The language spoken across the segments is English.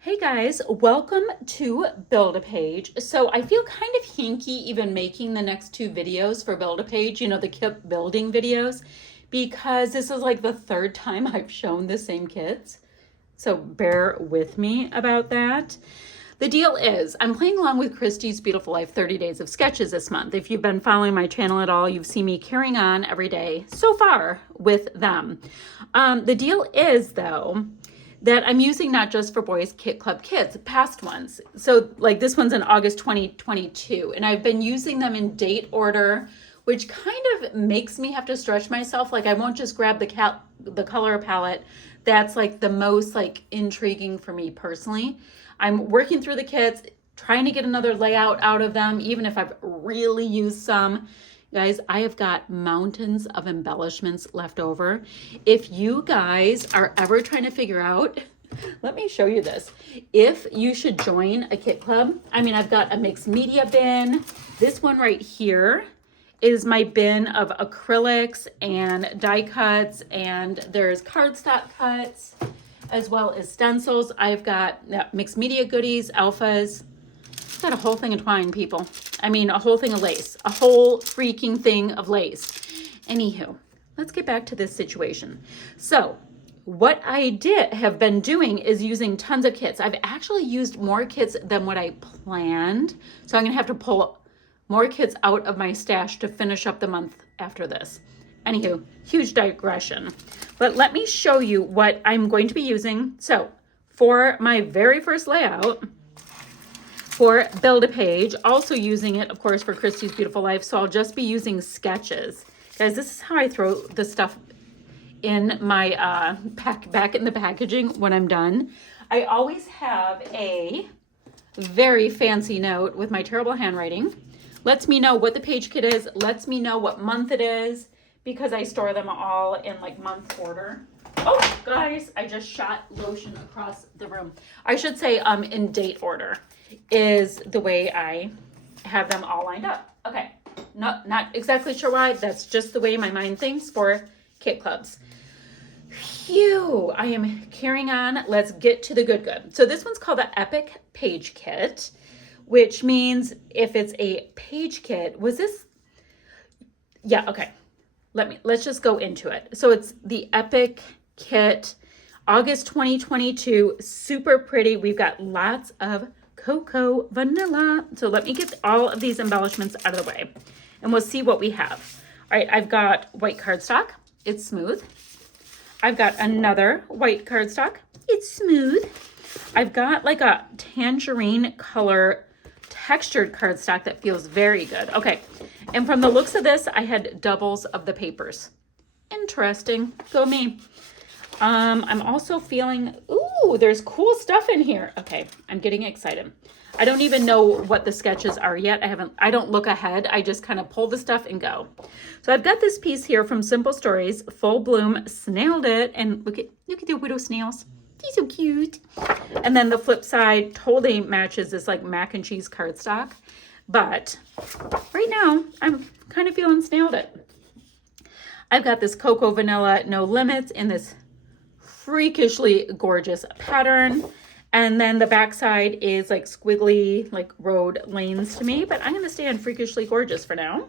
Hey guys, welcome to Build-A-Page. So I feel kind of hinky even making the next two videos for Build-A-Page, the kit building videos, because this is like the third time I've shown the same kits. So bear with me about that. The deal is, I'm playing along with Christy's Beautiful Life 30 Days of Sketches this month. If you've been following my channel at all, you've seen me carrying on every day so far with them. The deal is, though, that I'm using not just for Boys Kit Club kits, past ones. So like this one's in August 2022, and I've been using them in date order, which kind of makes me have to stretch myself. Like I won't just grab the color palette that's like the most like intriguing for me personally. I'm working through the kits, trying to get another layout out of them, even if I've really used some. Guys, I have got mountains of embellishments left over. If you guys are ever trying to figure out, let me show you this. If you should join a kit club, I've got a mixed media bin. This one right here is my bin of acrylics and die cuts, and there's cardstock cuts as well as stencils. I've got mixed media goodies, alphas. Got a whole thing of twine, people. A whole thing of lace. A whole freaking thing of lace. Anywho, let's get back to this situation. So what I have been doing is using tons of kits. I've actually used more kits than what I planned. So I'm gonna have to pull more kits out of my stash to finish up the month after this. Anywho, huge digression. But let me show you what I'm going to be using. So for my very first layout, for Build-A-Page, also using it, of course, for Christy's Beautiful Life. So I'll just be using sketches. Guys, this is how I throw the stuff in my back in the packaging when I'm done. I always have a very fancy note with my terrible handwriting. Lets me know what the page kit is, lets me know what month it is, because I store them all in like month order. Oh, guys, I just shot lotion across the room. I should say in date order is the way I have them all lined up. Okay, not exactly sure why. That's just the way my mind thinks for kit clubs. Phew, I am carrying on. Let's get to the good. So this one's called the Epic Page Kit, which means if it's a page kit, was this? Yeah, okay. Let's just go into it. So it's the Epic Kit, August 2022, super pretty. We've got lots of cocoa vanilla. So let me get all of these embellishments out of the way and we'll see what we have. All right, I've got white cardstock. It's smooth. I've got another white cardstock. It's smooth. I've got like a tangerine color textured cardstock that feels very good. Okay, and from the looks of this, I had doubles of the papers. Interesting. Go me. I'm also feeling, ooh, there's cool stuff in here. Okay, I'm getting excited. I don't even know what the sketches are yet. I don't look ahead. I just kind of pull the stuff and go. So I've got this piece here from Simple Stories, Full Bloom, snailed it. And look at the widow snails. He's so cute. And then the flip side totally matches this like mac and cheese cardstock. But right now, I'm kind of feeling snailed it. I've got this Cocoa Vanilla No Limits in this freakishly gorgeous pattern. And then the back side is like squiggly, like road lanes to me, but I'm going to stay on freakishly gorgeous for now.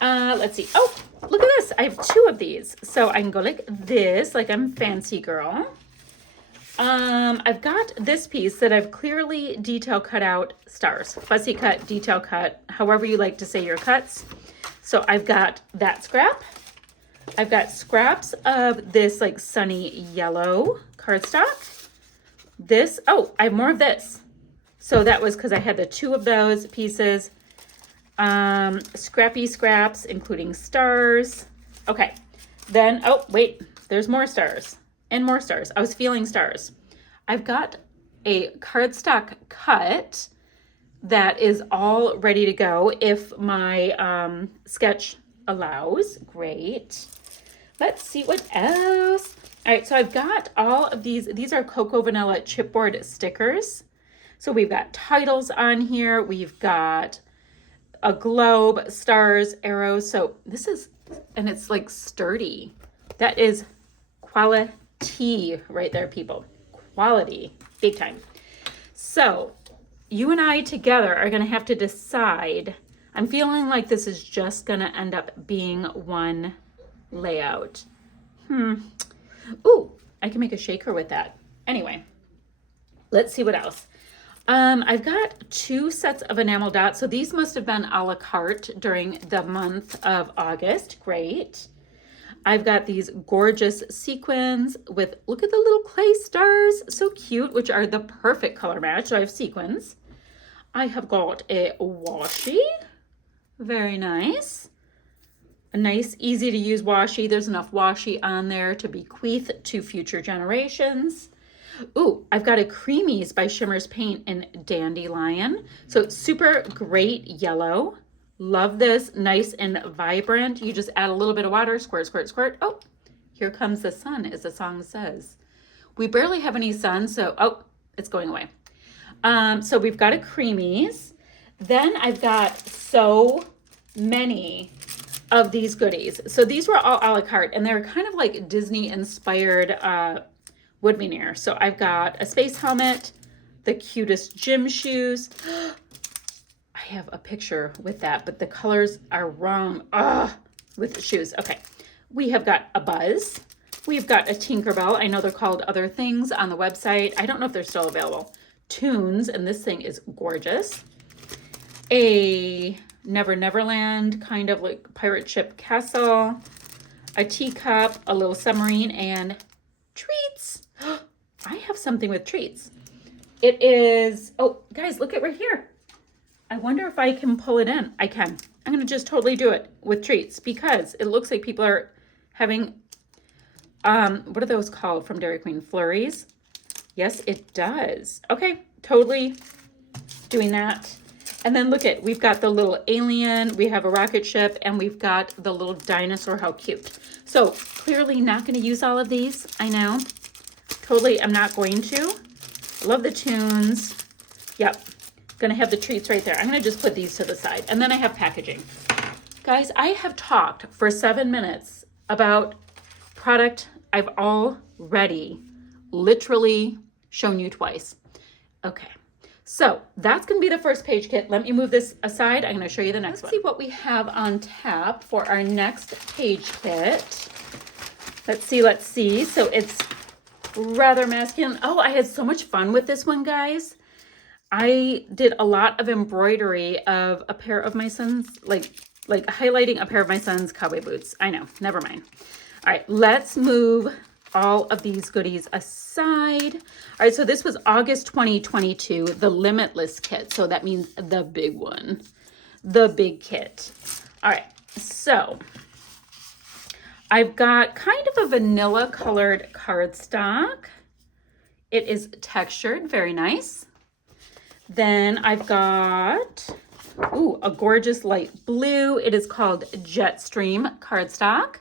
Let's see. Oh, look at this. I have two of these. So I can go like this, like I'm fancy girl. I've got this piece that I've clearly detail cut out stars, fussy cut, detail cut, however you like to say your cuts. So I've got that scrap. I've got scraps of this like sunny yellow cardstock. This, oh, I have more of this. So that was because I had the two of those pieces. Scrappy scraps, including stars. Okay, then, oh, wait, there's more stars and more stars. I was feeling stars. I've got a cardstock cut that is all ready to go if my sketch allows. Great. Let's see what else. All right, so I've got all of these. These are Cocoa Vanilla chipboard stickers. So we've got titles on here. We've got a globe, stars, arrows. So this is, and it's like sturdy. That is quality right there, people. Quality. big time. So you and I together are going to have to decide. I'm feeling like this is just going to end up being one layout. Ooh, I can make a shaker with that. Anyway, let's see what else. I've got 2 sets of enamel dots. So these must have been a la carte during the month of August. Great. I've got these gorgeous sequins with, look at the little clay stars. So cute, which are the perfect color match. So I have sequins. I have got a washi. Very nice. A nice, easy to use washi. There's enough washi on there to bequeath to future generations. Ooh, I've got a Creamies by Shimmers Paint in Dandelion. So it's super great yellow. Love this, nice and vibrant. You just add a little bit of water, squirt, squirt, squirt. Oh, here comes the sun, as the song says. We barely have any sun, so, oh, it's going away. So we've got a Creamies. Then I've got so many of these goodies. So these were all a la carte, and they're kind of like Disney-inspired wood veneer. So I've got a space helmet, the cutest gym shoes. I have a picture with that, but the colors are wrong with the shoes. Okay, we have got a Buzz. We've got a Tinkerbell. I know they're called other things on the website. I don't know if they're still available. Tunes, and this thing is gorgeous. A Never Neverland, kind of like pirate ship castle. A teacup, a little submarine, and treats. I have something with treats. It is, oh, guys, look at right here. I wonder if I can pull it in. I can. I'm going to just totally do it with treats because it looks like people are having, what are those called from Dairy Queen? Flurries? Yes, it does. Okay, totally doing that. And then look at, we've got the little alien, we have a rocket ship, and we've got the little dinosaur. How cute. So clearly not going to use all of these. I know. Totally, I'm not going to. Love the tunes. Yep. Gonna have the treats right there. I'm gonna just put these to the side. And then I have packaging. Guys, I have talked for 7 minutes about product I've already literally shown you twice. Okay, so that's gonna be the first page kit. Let me move this aside. I'm gonna show you the next one. Let's see what we have on tap for our next page kit. Let's see. So it's rather masculine. Oh, I had so much fun with this one, guys. I did a lot of embroidery of a pair of my son's, like highlighting a pair of my son's cowboy boots. I know, never mind. All right, let's move all of these goodies aside. All right, so this was August 2022, the Limitless kit. So that means the big one, the big kit. All right, so I've got kind of a vanilla colored cardstock. It is textured, very nice. Then I've got, ooh, a gorgeous light blue. It is called Jetstream cardstock.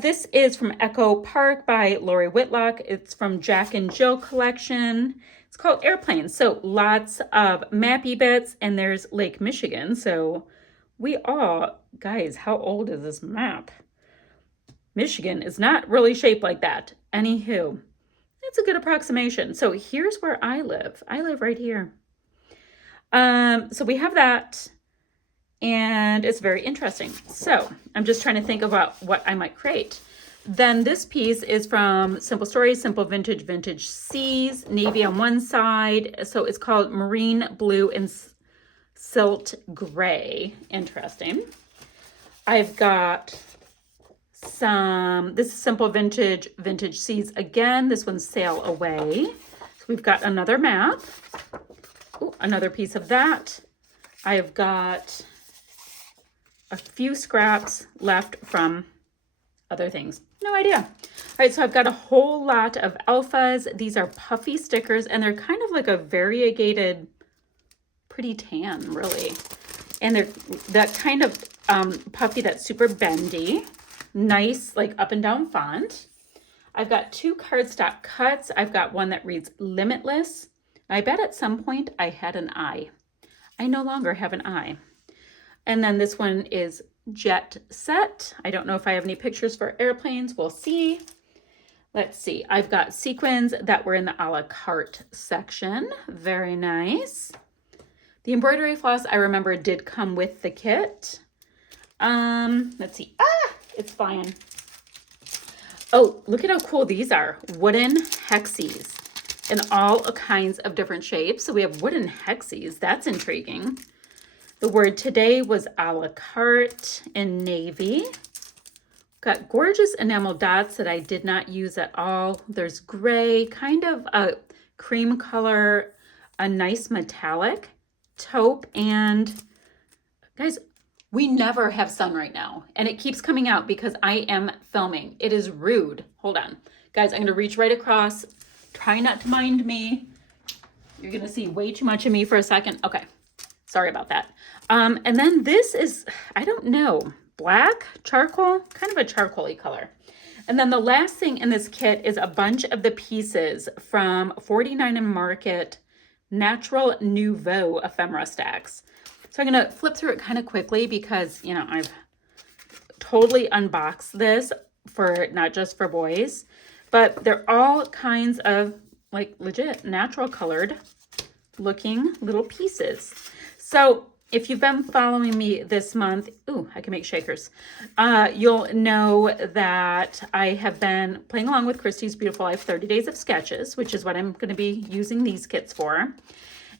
This is from Echo Park by Lori Whitlock. It's from Jack and Jill collection. It's called Airplanes. So lots of mappy bits, and there's Lake Michigan. So we all, guys, how old is this map? Michigan is not really shaped like that. Anywho. That's a good approximation. So here's where I live. I live right here. So we have that, and it's very interesting. So I'm just trying to think about what I might create. Then this piece is from Simple Stories, Simple Vintage, Vintage Seas, navy on one side. So it's called Marine Blue and Silt Gray. Interesting. I've got this is Simple Vintage, Vintage Seas again. This one's Sail Away. So we've got another map. Ooh, another piece of that. I've got a few scraps left from other things. No idea. All right, so I've got a whole lot of alphas. These are puffy stickers, and they're kind of like a variegated, pretty tan, really. And they're that kind of puffy that's super bendy. Nice, like up and down font. I've got 2 cardstock cuts. I've got one that reads Limitless. I bet at some point I had an I. I no longer have an I. And then this one is Jet Set. I don't know if I have any pictures for airplanes. We'll see. Let's see. I've got sequins that were in the a la carte section. Very nice. The embroidery floss, I remember, did come with the kit. Let's see. Ah, it's flying. Oh, look at how cool these are. Wooden hexies in all kinds of different shapes. So we have wooden hexies. That's intriguing. The word today was a la carte in navy. Got gorgeous enamel dots that I did not use at all. There's gray, kind of a cream color, a nice metallic, taupe, and guys, we never have sun right now, and it keeps coming out because I am filming. It is rude. Hold on. Guys, I'm going to reach right across. Try not to mind me. You're going to see way too much of me for a second. Okay. Sorry about that. And then this is, I don't know, black, charcoal, kind of a charcoal-y color. And then the last thing in this kit is a bunch of the pieces from 49 and Market Natural Nouveau ephemera stacks. So I'm going to flip through it kind of quickly because, you know, I've totally unboxed this for not just for boys, but they're all kinds of like legit natural colored looking little pieces. So if you've been following me this month, ooh, I can make shakers. You'll know that I have been playing along with Christy's Beautiful Life 30 Days of Sketches, which is what I'm going to be using these kits for.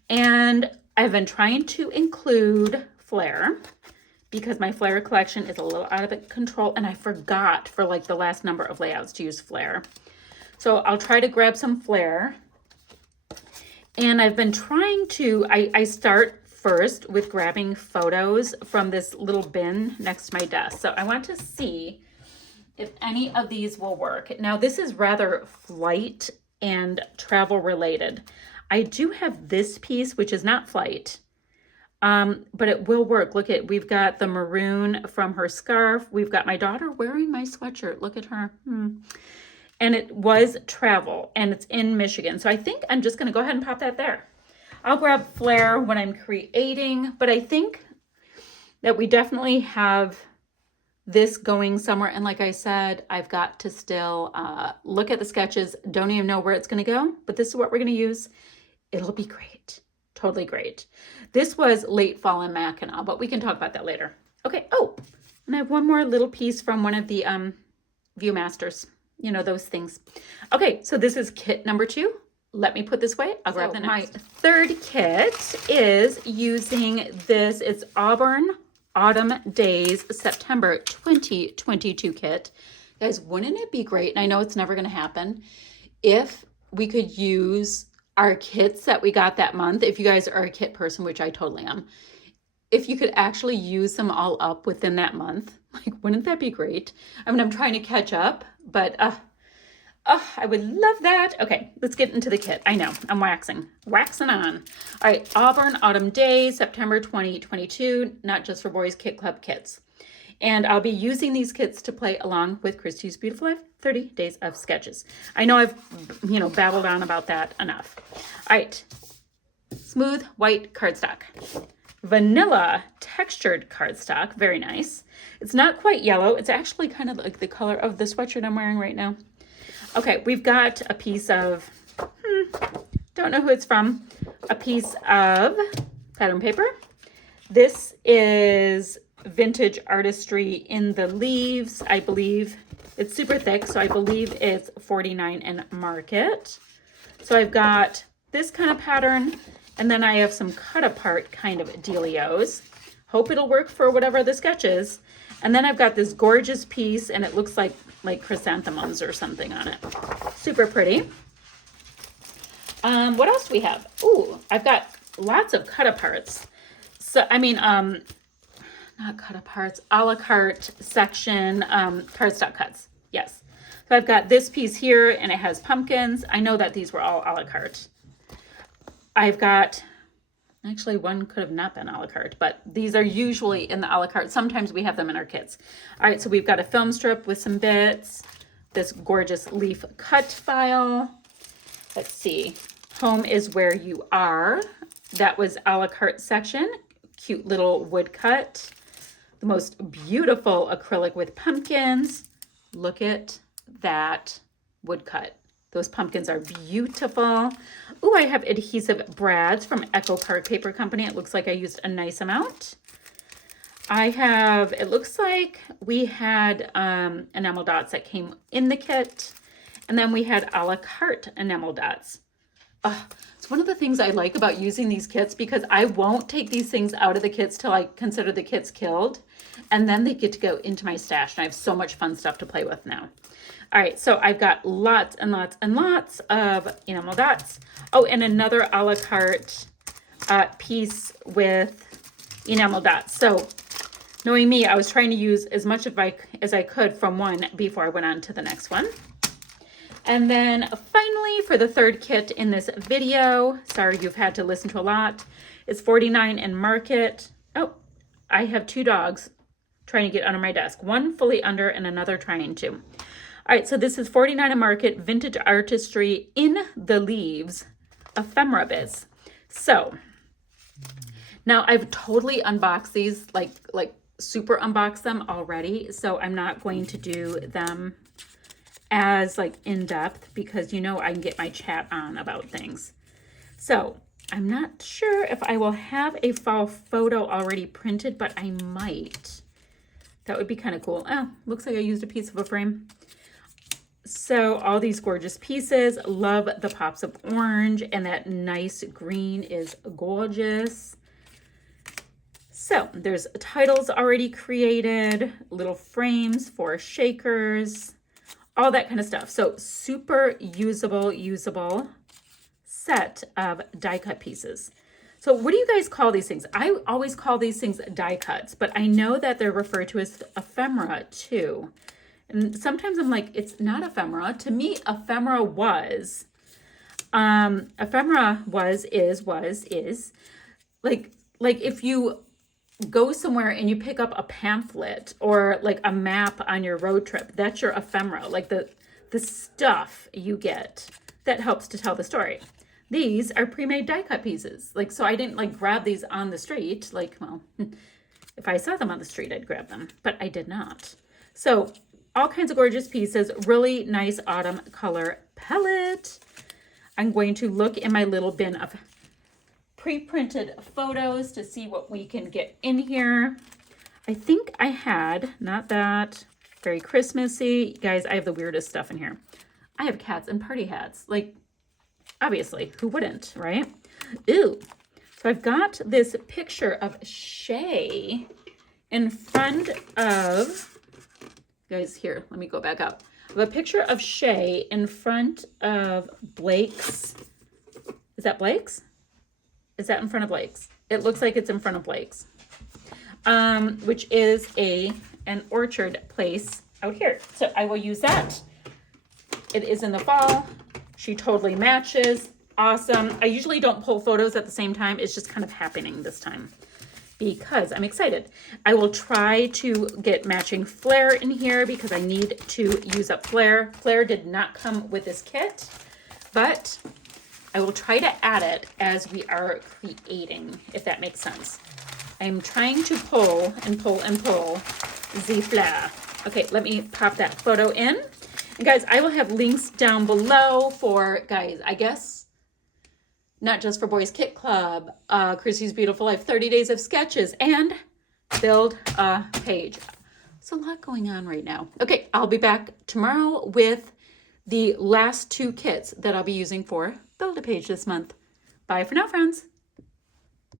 And I've been trying to include flair because my flair collection is a little out of control, and I forgot for like the last number of layouts to use flair. So I'll try to grab some flair. And I've been trying to, I start first with grabbing photos from this little bin next to my desk. So I want to see if any of these will work. Now this is rather flight and travel related. I do have this piece, which is not flight, but it will work. Look at, we've got the maroon from her scarf. We've got my daughter wearing my sweatshirt. Look at her. And it was travel, and it's in Michigan. So I think I'm just gonna go ahead and pop that there. I'll grab flair when I'm creating, but I think that we definitely have this going somewhere. And like I said, I've got to still look at the sketches. Don't even know where it's gonna go, but this is what we're gonna use. It'll be great, totally great. This was late fall in Mackinac, but we can talk about that later. Okay, oh, and I have one more little piece from one of the Viewmasters, you know, those things. Okay, so this is kit number 2. Let me put this away. I'll grab the next. My third kit is using this. It's Auburn Autumn Days September 2022 kit. Guys, wouldn't it be great? And I know it's never going to happen. If we could use our kits that we got that month, if you guys are a kit person, which I totally am, if you could actually use them all up within that month, like, wouldn't that be great? I mean, I'm trying to catch up, but I would love that. Okay, let's get into the kit. I know, I'm waxing on. All right, Auburn Autumn Days, September 2022, Not Just for Boys Kit Club kits. And I'll be using these kits to play along with Christy's Beautiful Life 30 Days of Sketches. I know I've, you know, babbled on about that enough. All right, smooth white cardstock. Vanilla textured cardstock, very nice. It's not quite yellow. It's actually kind of like the color of the sweatshirt I'm wearing right now. Okay, we've got a piece of, don't know who it's from, a piece of pattern paper. This is Vintage Artistry in the Leaves, I believe. It's super thick, so I believe it's 49 and Market. So I've got this kind of pattern, and then I have some cut apart kind of dealios. Hope it'll work for whatever the sketch is. And then I've got this gorgeous piece, and it looks like chrysanthemums or something on it. Super pretty. What else do we have? Ooh, I've got lots of cut aparts. So, I mean, not cut aparts, a la carte section, cardstock cuts. Yes. So I've got this piece here, and it has pumpkins. I know that these were all a la carte. I've got, actually one could have not been a la carte, but these are usually in the a la carte. Sometimes we have them in our kits. All right, so we've got a film strip with some bits, this gorgeous leaf cut file. Let's see, Home is Where You Are. That was a la carte section, cute little wood cut. The most beautiful acrylic with pumpkins. Look at that woodcut. Those pumpkins are beautiful. Ooh, I have adhesive brads from Echo Park Paper Company. It looks like I used a nice amount. I have, it looks like we had enamel dots that came in the kit. And then we had a la carte enamel dots. It's one of the things I like about using these kits because I won't take these things out of the kits till I consider the kits killed. And then they get to go into my stash. And I have so much fun stuff to play with now. All right, so I've got lots and lots and lots of enamel dots. Oh, and another a la carte piece with enamel dots. So knowing me, I was trying to use as much as I could from one before I went on to the next one. And then finally, for the third kit in this video, sorry you've had to listen to a lot, it's 49 and Market. Oh, I have two dogs trying to get under my desk. One fully under and another trying to. All right, so this is 49 and Market Vintage Artistry in the Leaves Ephemera Biz. So now I've totally unboxed these, like super unboxed them already. So I'm not going to do them as like in depth because you know I can get my chat on about things. So I'm not sure if I will have a fall photo already printed, but I might. That would be kind of cool. Oh, looks like I used a piece of a frame. So all these gorgeous pieces, love the pops of orange, and that nice green is gorgeous. So there's titles already created, little frames for shakers, all that kind of stuff. So super usable set of die cut pieces. So what do you guys call these things? I always call these things die cuts, but I know that they're referred to as ephemera too. And sometimes I'm like, it's not ephemera. To me, ephemera is like if you go somewhere and you pick up a pamphlet or like a map on your road trip, that's your ephemera, like the stuff you get that helps to tell the story. These are pre-made die cut pieces. Like, so I didn't like grab these on the street. Like, well, if I saw them on the street, I'd grab them, but I did not. So all kinds of gorgeous pieces, really nice autumn color palette. I'm going to look in my little bin of pre-printed photos to see what we can get in here. I think I had, not that, very Christmassy. Guys, I have the weirdest stuff in here. I have cats and party hats. Like, obviously, who wouldn't, right? Ooh. So I've got this picture of Shay in front of, guys, here, let me go back up. I have a picture of Shay in front of Blake's. Is that Blake's? Is that in front of Blake's? It looks like it's in front of Blake's, which is an orchard place out here. So I will use that. It is in the fall. She totally matches. Awesome. I usually don't pull photos at the same time. It's just kind of happening this time because I'm excited. I will try to get matching flare in here because I need to use up flare. Flare did not come with this kit, but I will try to add it as we are creating, if that makes sense. I'm trying to pull and pull and pull the flare. Okay, let me pop that photo in. And guys, I will have links down below for, guys, I guess, not just for Boys Kit Club, Chrissy's Beautiful Life, 30 Days of Sketches, and Build a Page. There's a lot going on right now. Okay, I'll be back tomorrow with the last two kits that I'll be using for Build a Page this month. Bye for now, friends.